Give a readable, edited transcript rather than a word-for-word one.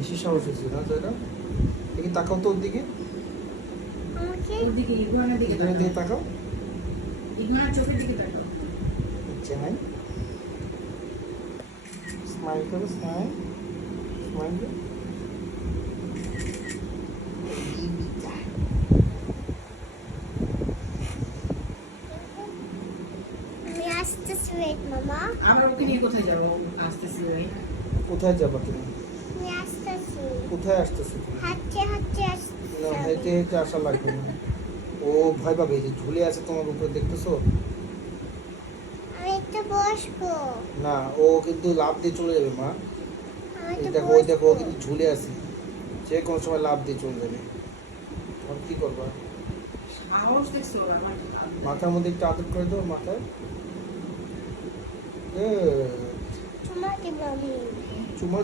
বেশি সাহস হয়েছে না তো এটা। দেখি তাকাও তো ওর দিকে, ওদিকে ইগুয়ানার দিকে ইঁদুরের দিকে তাকাও। ইগুয়ানার চোখের দিকে তাকাও। চেহাই স্মাইল করো, স্মাইল স্মাইল। আমি আসতেছি, ওয়েট মামা। আমরা ওকে নিয়ে কোথায় যাবো? আসতেছি ভাই। কোথায় যাবা তুমি? আমি আসতেছি, কোথায় আসতেছো তুমি? হাঁটতে হাঁটতে না, আসতেছি। হেঁটে হেঁটে আসা লাগবে না। ও ভয় পাবে, এই যে ঝুলে আছে তোমার উপরে, দেখতেছো? আমি একটু বসবো। না, ও কিন্তু লাফ দিয়ে চলে যাবে মা। আমি এই একটু দেখো, ওই দেখো, ও বসবো। কিন্তু ঝুলে আছে, যে কোনো সময় লাফ দিয়ে চলে যাবে। তখন কি করবা? সাহস দেখছো ওর আমার? মাথার মধ্যে একটু আদর করে দাও, মাথায়। এ, চুমা দিব আমি। চুমা